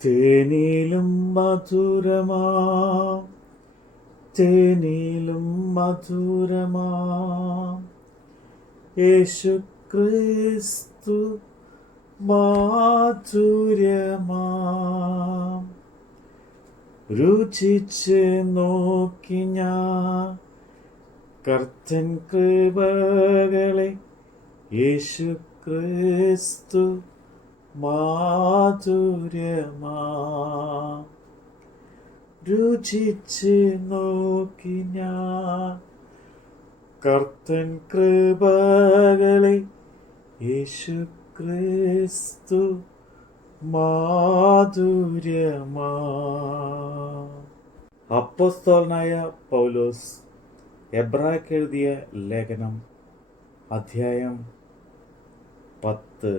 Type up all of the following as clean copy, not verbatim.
തേനിലും മധുരമാം, തേനിലും മധുരമാം യേശു ക്രിസ്തു മാധുര്യമാം. രുചിച്ച് നോക്കി ഞാൻ കർത്തൻ കൃപകളെ, യേശു ക്രിസ്തു മാധുര്യമാം. രുചിച്ച് നോക്കി ഞാൻ കർത്തൻ കൃപകളെ, യേശു ക്രിസ്തു മാധുര്യമാം. അപ്പോസ്തലനായ പൗലോസ് എബ്രായർക്ക് എഴുതിയ ലേഖനം അധ്യായം 10.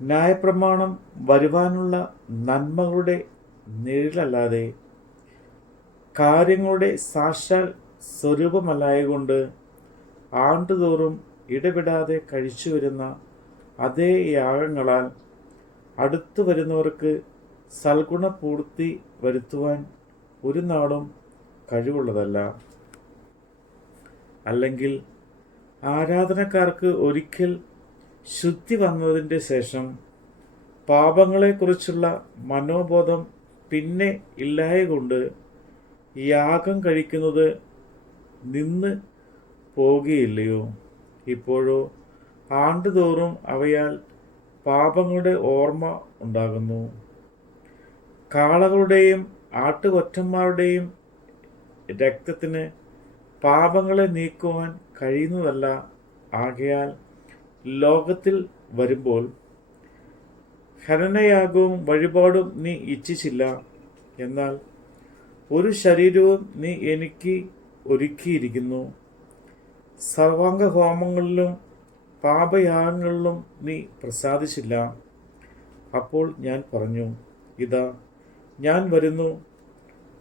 ന്യായപ്രമാണം വരുവാനുള്ള നന്മകളുടെ നിഴലല്ലാതെ കാര്യങ്ങളുടെ സാക്ഷാൽ സ്വരൂപമല്ലായകൊണ്ട് ആണ്ടുതോറും ഇടപെടാതെ കഴിച്ചു വരുന്ന അതേ യാഗങ്ങളാൽ അടുത്തു വരുന്നവർക്ക് സൽഗുണപൂർത്തി വരുത്തുവാൻ ഒരു നാളും കഴിവുള്ളതല്ല. അല്ലെങ്കിൽ ആരാധനക്കാർക്ക് ഒരിക്കൽ ശുദ്ധി വന്നതിൻ്റെ ശേഷം പാപങ്ങളെക്കുറിച്ചുള്ള മനോബോധം പിന്നെ ഇല്ലായകൊണ്ട് യാഗം കഴിക്കുന്നത് നിന്ന് പോകുകയില്ലയോ? ഇപ്പോഴോ ആണ്ടുതോറും അവയാൽ പാപങ്ങളുടെ ഓർമ്മ ഉണ്ടാകുന്നു. കാളകളുടെയും ആട്ടുകൊറ്റന്മാരുടെയും രക്തത്തിന് പാപങ്ങളെ നീക്കുവാൻ കഴിയുന്നതല്ല. ആകയാൽ ലോകത്തിൽ വരുമ്പോൾ ഹനനയാഗവും വഴിപാടും നീ ഇച്ഛിച്ചില്ല, എന്നാൽ ഒരു ശരീരവും നീ എനിക്ക് ഒരുക്കിയിരിക്കുന്നു. സർവാംഗ ഹോമങ്ങളിലും പാപയാഗങ്ങളിലും നീ പ്രസാദിച്ചില്ല. അപ്പോൾ ഞാൻ പറഞ്ഞു, ഇതാ ഞാൻ വരുന്നു,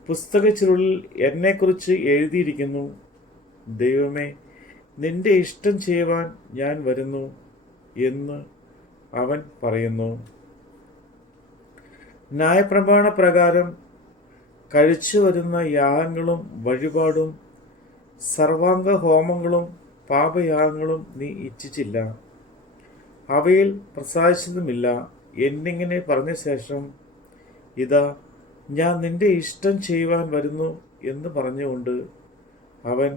പുസ്തകച്ചുരുളിൽ എന്നെക്കുറിച്ച് എഴുതിയിരിക്കുന്നു. ദൈവമേ, നിന്റെ ഇഷ്ടം ചെയ്യുവാൻ ഞാൻ വരുന്നു എന്ന് അവൻ പറയുന്നു. ന്യായപ്രമാണ പ്രകാരം കഴിച്ചു വരുന്ന യാഗങ്ങളും വഴിപാടും സർവാംഗ ഹോമങ്ങളും പാപയാഗങ്ങളും നീ ഇച്ഛിച്ചില്ല, അവയിൽ പ്രസാദിച്ചതുമില്ല എന്നിങ്ങനെ പറഞ്ഞ ശേഷം, ഇതാ ഞാൻ നിന്റെ ഇഷ്ടം ചെയ്യുവാൻ വരുന്നു എന്ന് പറഞ്ഞുകൊണ്ട് അവൻ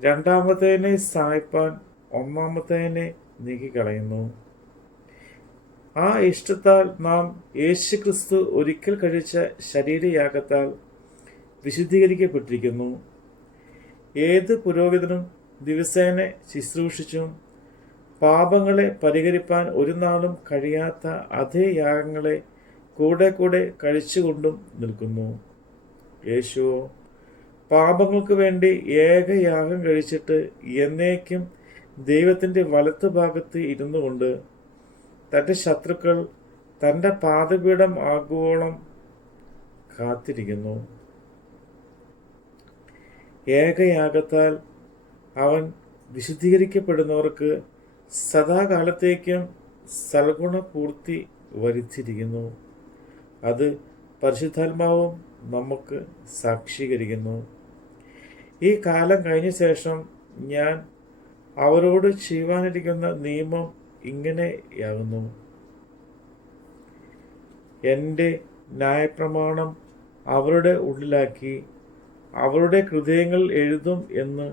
രണ്ടാമത്തേനെ സായ്പാൻ ഒന്നാമത്തേനെ നീക്കിക്കളയുന്നു. ആ ഇഷ്ടത്താൽ നാം യേശുക്രിസ്തു ഒരിക്കൽ കഴിച്ച ശരീരയാഗത്താൽ വിശുദ്ധീകരിക്കപ്പെട്ടിരിക്കുന്നു. ഏത് പുരോഹിതനും ദിവസേന ശുശ്രൂഷിച്ചും പാപങ്ങളെ പരിഹരിപ്പാൻ ഒരു നാളും കഴിയാത്ത അതേ യാഗങ്ങളെ കൂടെ കൂടെ കഴിച്ചുകൊണ്ടും നിൽക്കുന്നു. യേശുവോ പാപങ്ങൾക്ക് വേണ്ടി ഏകയാഗം കഴിച്ചിട്ട് എന്നേക്കും ദൈവത്തിൻ്റെ വലത്ത് ഭാഗത്ത് ഇരുന്നു കൊണ്ട് തൻ്റെ ശത്രുക്കൾ തൻ്റെ പാദപീഠം ആകുവോളം കാത്തിരിക്കുന്നു. ഏകയാഗത്താൽ അവൻ വിശുദ്ധീകരിക്കപ്പെടുന്നവർക്ക് സദാകാലത്തേക്കും സൽഗുണപൂർത്തി വരുത്തിയിരിക്കുന്നു. അത് പരിശുദ്ധാത്മാവും നമുക്ക് സാക്ഷീകരിക്കുന്നു. ഈ കാലം കഴിഞ്ഞ ശേഷം ഞാൻ അവരോട് ചെയ്യുവാനിരിക്കുന്ന നിയമം ഇങ്ങനെയാകുന്നു: എൻ്റെ ന്യായപ്രമാണം അവരുടെ ഉള്ളിലാക്കി അവരുടെ ഹൃദയങ്ങൾ എഴുതും എന്ന്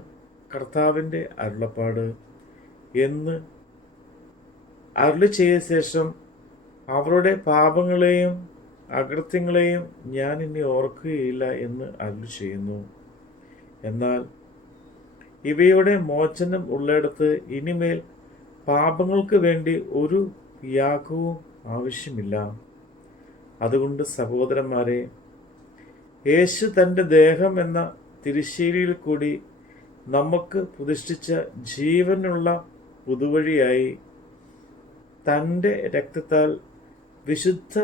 കർത്താവിൻ്റെ അരുളപ്പാട് എന്ന് അരുളി ചെയ്ത ശേഷം അവരുടെ പാപങ്ങളെയും അകൃത്യങ്ങളെയും ഞാൻ ഇനി ഓർക്കുകയില്ല എന്ന് അരുളി ചെയ്യുന്നു. എന്നാൽ ഇവയുടെ മോചനം ഉള്ളിടത്ത് ഇനിമേൽ പാപങ്ങൾക്ക് വേണ്ടി ഒരു യാഗവും ആവശ്യമില്ല. അതുകൊണ്ട് സഹോദരന്മാരെ, യേശു തൻ്റെ ദേഹം എന്ന തിരുശീലയിൽ കൂടി നമുക്ക് പ്രതിഷ്ഠിച്ച ജീവനുള്ള പുതുവഴിയായി തൻ്റെ രക്തത്താൽ വിശുദ്ധ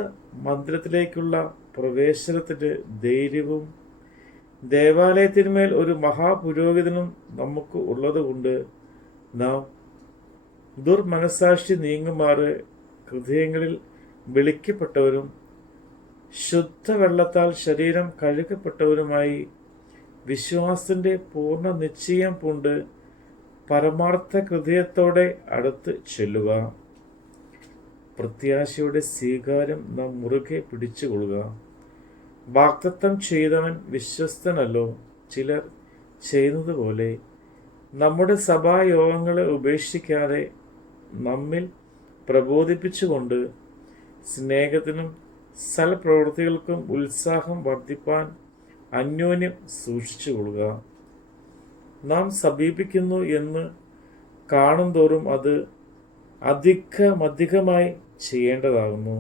മന്ദിരത്തിലേക്കുള്ള പ്രവേശനത്തിൻ്റെ ധൈര്യവും ദേവാലയത്തിന്മേൽ ഒരു മഹാപുരോഹിതനും നമുക്ക് ഉള്ളതുകൊണ്ട് നാം ദുർമനസാക്ഷി നീങ്ങുമാറ് ഹൃദയങ്ങളിൽ വിളിക്കപ്പെട്ടവരും ശുദ്ധവെള്ളത്താൽ ശരീരം കഴുകപ്പെട്ടവരുമായി വിശ്വാസത്തിൻ്റെ പൂർണ്ണ നിശ്ചയം പൂണ്ട് പരമാർത്ഥ ഹൃദയത്തോടെ അടുത്ത് ചെല്ലുക. പ്രത്യാശയുടെ സ്വീകാരം നാം മുറുകെ പിടിച്ചുകൊള്ളുക. വാഗ്ദത്തം ചെയ്തവൻ വിശ്വസ്തനല്ലോ. ചിലർ ചെയ്യുന്നത് പോലെ നമ്മുടെ സഭായോഗങ്ങളെ ഉപേക്ഷിക്കാതെ നമ്മിൽ പ്രബോധിപ്പിച്ചുകൊണ്ട് സ്നേഹത്തിനും സൽപ്രവൃത്തികൾക്കും ഉത്സാഹം വർദ്ധിപ്പാൻ അന്യോന്യം സൂക്ഷിച്ചുകൊള്ളുക. നാം സമീപിക്കുന്നു എന്ന് കാണുന്തോറും അത് അധികമധികമായി ചെയ്യേണ്ടതാകുന്നു.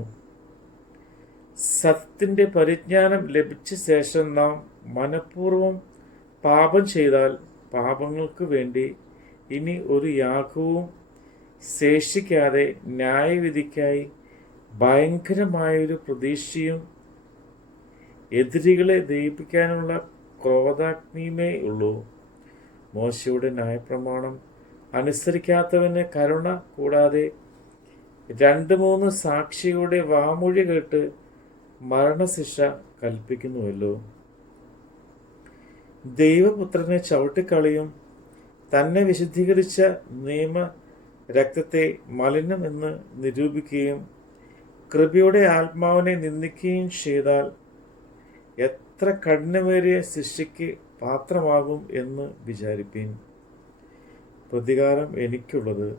സത്യത്തിൻ്റെ പരിജ്ഞാനം ലഭിച്ച ശേഷം നാം മനഃപൂർവ്വം പാപം ചെയ്താൽ പാപങ്ങൾക്ക് വേണ്ടി ഇനി ഒരു യാഗവും ശേഷിക്കാതെ ന്യായവിധിക്കായി ഭയങ്കരമായൊരു പ്രതീക്ഷയും എതിരികളെ ദഹിപ്പിക്കാനുള്ള ക്രോധാഗ്നിയുമേ ഉള്ളൂ. മോശയുടെ ന്യായപ്രമാണം അനുസരിക്കാത്തവന് കരുണ കൂടാതെ 2-3 സാക്ഷിയുടെ വാമൊഴി കേട്ട് മരണശിക്ഷ കൽപ്പിക്കുന്നുവല്ലോ. ദൈവപുത്രനെ ചവിട്ടിക്കളിയും തന്നെ വിശുദ്ധീകരിച്ച നിയമ രക്തത്തെ മലിനമെന്ന് നിരൂപിക്കുകയും കൃപയുടെ ആത്മാവിനെ നിന്ദിക്കുകയും ചെയ്താൽ എത്ര കഠിനമേറിയ ശിക്ഷയ്ക്ക് പാത്രമാകും എന്ന് വിചാരിപ്പീൻ. പ്രതികാരം എനിക്കുള്ളത്,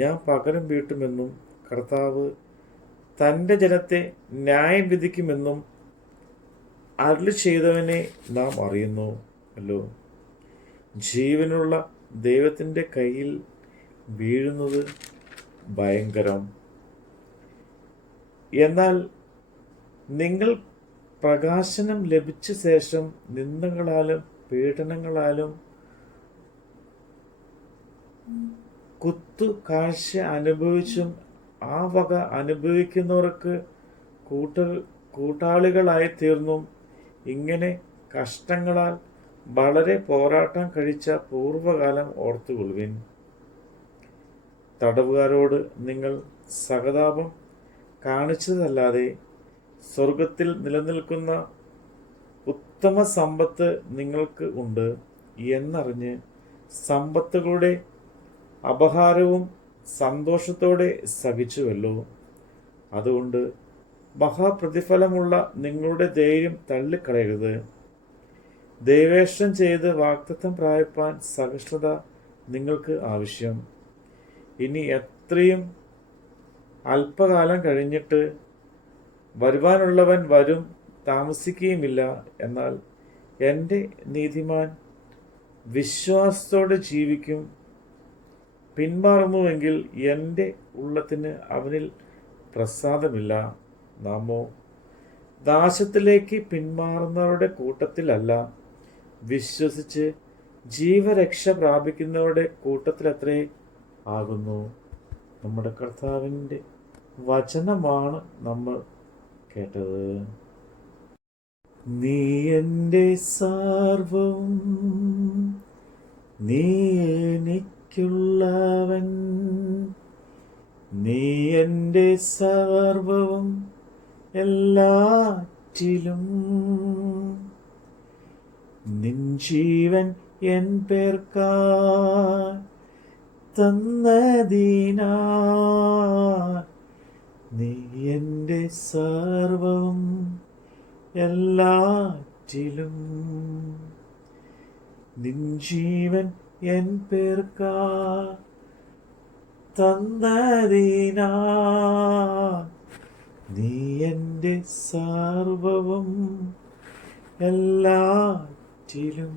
ഞാൻ പകരം വീട്ടുമെന്നും കർത്താവ് തൻ്റെ ജനത്തെ ന്യായം വിധിക്കുമെന്നും അരുളി ചെയ്തവനെ നാം അറിയുന്നു അല്ലോ. ജീവനുള്ള ദൈവത്തിൻ്റെ കയ്യിൽ വീഴുന്നത് ഭയങ്കരം. എന്നാൽ നിങ്ങൾ പ്രകാശനം ലഭിച്ച ശേഷം നിന്ദകളാലും പീഡനങ്ങളാലും കുത്തുകാഴ്ച അനുഭവിച്ചും ആ വക അനുഭവിക്കുന്നവർക്ക് കൂട്ടാളികളായി തീർന്നും ഇങ്ങനെ കഷ്ടങ്ങളാൽ വളരെ പോരാട്ടം കഴിച്ച പൂർവ്വകാലം ഓർത്തുകൊള്ളുവിൻ. തടവുകാരോട് നിങ്ങൾ സഹതാപം കാണിച്ചതല്ലാതെ സ്വർഗത്തിൽ നിലനിൽക്കുന്ന ഉത്തമ സമ്പത്ത് നിങ്ങൾക്ക് ഉണ്ട് എന്നറിഞ്ഞ് സമ്പത്തുകളുടെ അപഹാരവും സന്തോഷത്തോടെ സഹിച്ചുവല്ലോ. അതുകൊണ്ട് മഹാപ്രതിഫലമുള്ള നിങ്ങളുടെ ധൈര്യം തള്ളിക്കളയരുത്. ദൈവേഷ്ടം ചെയ്ത് വാഗ്ദത്തം പ്രാപിപ്പാൻ സഹിഷ്ണുത നിങ്ങൾക്ക് ആവശ്യം. ഇനി എത്രയും അല്പകാലം കഴിഞ്ഞിട്ട് വരുവാനുള്ളവൻ വരും, താമസിക്കുകയുമില്ല. എന്നാൽ എൻ്റെ നീതിമാൻ വിശ്വാസത്തോടെ ജീവിക്കും. പിന്മാറുന്നുവെങ്കിൽ എൻ്റെ ഉള്ളത്തിന് അവനിൽ പ്രസാദമില്ല. നാമോ നാശത്തിലേക്ക് പിന്മാറുന്നവരുടെ കൂട്ടത്തിലല്ല, വിശ്വസിച്ച് ജീവരക്ഷ പ്രാപിക്കുന്നവരുടെ കൂട്ടത്തിലത്രേ ആകുന്നു. നമ്മുടെ കർത്താവിൻ്റെ വചനമാണ് നമ്മൾ കേട്ടത്. നീ എൻ്റെ സർവ്വവും, നീ എനിക്കുള്ളവൻ, നീ എൻ്റെ സർവ്വവും എല്ലാറ്റിലും. നിൻ ജീവൻ എൻ പേർക്കായി തന്നതിനാൽ നീ എൻ്റെ സർവ്വവും എല്ലാറ്റിലും. നിൻ ജീവൻ എൻ പേർക്കായി തന്നതിനാൽ നീ എൻ്റെ സർവ്വവും എല്ലാറ്റിലും.